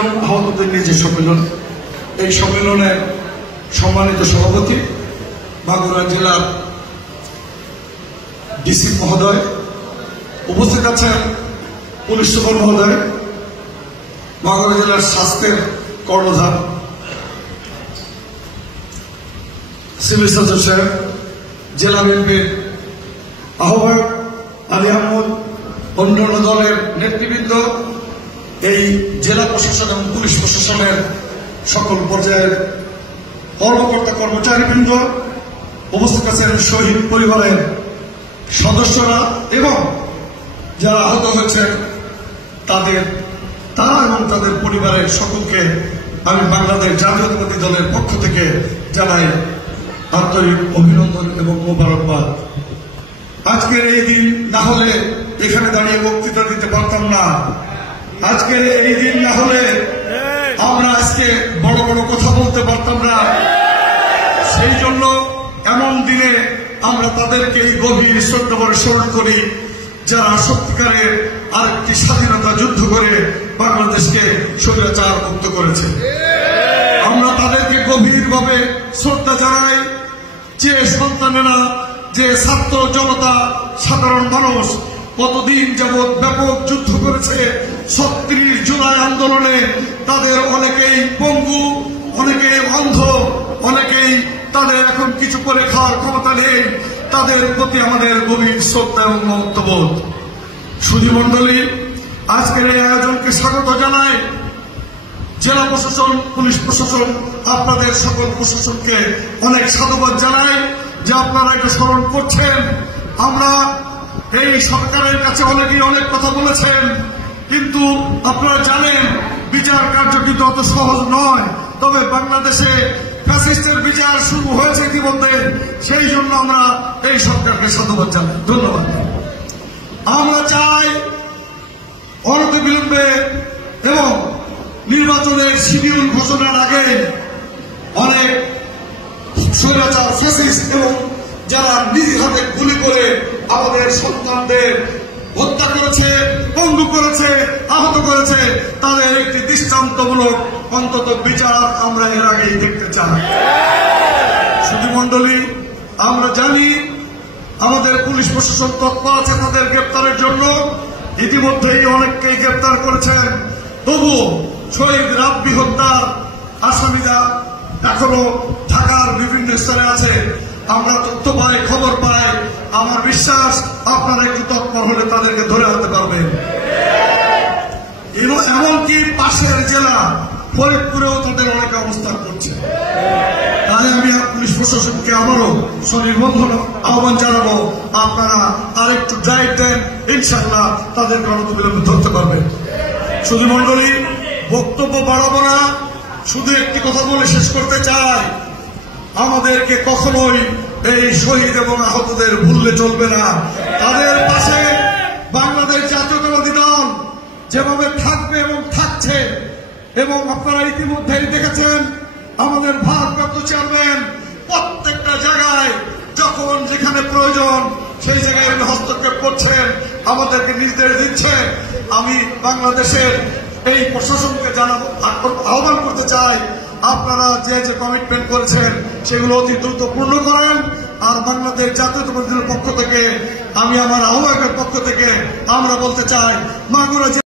এবং আহতদের নিয়ে যে সম্মেলন, এই সম্মেলনে সম্মানিত সভাপতি মাগুরা জেলার ডিসি মহোদয়, উপস্থিত আছেন পুলিশ সুপার মহোদয়, মাগুরা জেলার স্বাস্থ্যের কর্ণধার সিভিল সার্জন সাহেব, জেলা বিএনপির আহ্বায়ক আলী আহমদ, অন্যান্য দলের নেতৃবৃন্দ, এই জেলা প্রশাসন এবং পুলিশ প্রশাসনের সকল পর্যায়ের কর্মকর্তা কর্মচারীবৃন্দ, উপস্থিত আছেন শহীদ পরিবারের সদস্যরা এবং যারা আহত হয়েছেন তারা এবং তাদের পরিবারের সকলকে আমি বাংলাদেশ জাতীয়তাবাদী দলের পক্ষ থেকে জানাই আন্তরিক অভিনন্দন এবং মোবারকবাদ। আজকের এই দিন না হলে এখানে দাঁড়িয়ে বক্তৃতা দিতে পারতাম না। আজকের এই দিন না হলে আমরা আজকে বড় বড় কথা বলতে পারতাম না। সেই জন্য এমন দিনে আমরা তাদেরকে এই গভীর শ্রদ্ধা করে স্মরণ করি, যারা সত্যিকারের আরেকটি স্বাধীনতা যুদ্ধ করে বাংলাদেশকে স্বৈরাচার মুক্ত করেছে। আমরা তাদেরকে গভীরভাবে শ্রদ্ধা জানাই। যে সন্তানেরা, যে ছাত্র জনতা, সাধারণ মানুষ কতদিন যাবৎ ব্যাপক যুদ্ধ করেছে ৩৬ জুলাই আন্দোলনে, তাদের অনেকেই পঙ্গু, অনেকেই অন্ধ, অনেকেই তাদের এখন কিছু করে খাওয়ার ক্ষমতা নেই। তাদের প্রতি আমাদের গভীর শ্রদ্ধা এবং মমত্ববোধ। সুধীমণ্ডলী, আজকের এই আয়োজনকে স্বাগত জানাই। জেলা প্রশাসন, পুলিশ প্রশাসন, আপনাদের সকল প্রশাসনকে অনেক সাধুবাদ জানাই যে আপনারা এটা স্মরণ করছেন। আমরা এই সরকারের কাছে অনেকেই অনেক কথা বলেছেন, কিন্তু আপনারা জানেন বিচার কার্য কিন্তু অত সহজ নয়। তবে বাংলাদেশে ফ্যাসিস্টের বিচার শুরু হয়েছে ইতিমধ্যে, সেই জন্য আমরা এই সরকারকে সাধুবাদ জানাই। ধন্যবাদ। আমরা চাই অনতিবিলম্বে এবং নির্বাচনের শিডিউল ঘোষণার আগে অনেক স্বৈরাচার ফ্যাসিস্ট এবং যারা নিজ হাতে গুলি করে আমাদের সন্তানদের হত্যা করেছে, পঙ্গু করেছে, আহত করেছে, তাদের একটি দৃষ্টান্তমূলক অন্তত বিচার আমরা এর আগেই দেখতে চাই। সুধীমণ্ডলী, আমরা জানি আমাদের পুলিশ প্রশাসন তৎপর আছে তাদের গ্রেপ্তারের জন্য। ইতিমধ্যেই অনেককেই গ্রেপ্তার করেছেন। তবুও শহীদ রাব্বি হত্যার আসামিরা এখনো ঢাকার বিভিন্ন স্থানে আছে। আমরা তথ্য পাই, খবর পাই। আমার বিশ্বাস আপনারা একটু তৎপর হলে তাদেরকে ধরে আনতে পারবেন। এমনকি পাশের জেলা ফরিদপুরেও তাদের অনেকে অবস্থান করছে। তাই আমি পুলিশ প্রশাসনকে আবারও সনির্বন্ধন আহ্বান জানাবো, আপনারা আরেকটু ড্রাইভ দেন, ইনশাআল্লাহ তাদেরকে অনতিবিলম্বে ধরতে পারবেন। সুধীমণ্ডলী, বক্তব্য বাড়াবো না, শুধু একটি কথা বলে শেষ করতে চাই। আমাদেরকে কখনোই এই শহীদ এবং আহতদের ভুললে চলবে না। তাদের পাশে বাংলাদেশ জাতীয়তাবাদী দল যেভাবে থাকবে এবং থাকছে, এবং আপনারা ইতিমধ্যেই দেখেছেন আমাদের ভারপ্রাপ্ত চেয়ারম্যান প্রত্যেকটা জায়গায় যখন যেখানে প্রয়োজন সেই জায়গায় হস্তক্ষেপ করছেন, আমাদেরকে নির্দেশ দিচ্ছেন। আমি বাংলাদেশের এই প্রশাসনকে আহ্বান করতে চাই, আপনারা যে যে কমিটমেন্ট করেছেন সেগুলো অতি দ্রুত পূর্ণ করেন। আর বাংলাদেশ জাতীয়তাবাদী দলের পক্ষ থেকে, আমি আমার আহ্বায়কের পক্ষ থেকে আমরা বলতে চাই, মাগুরা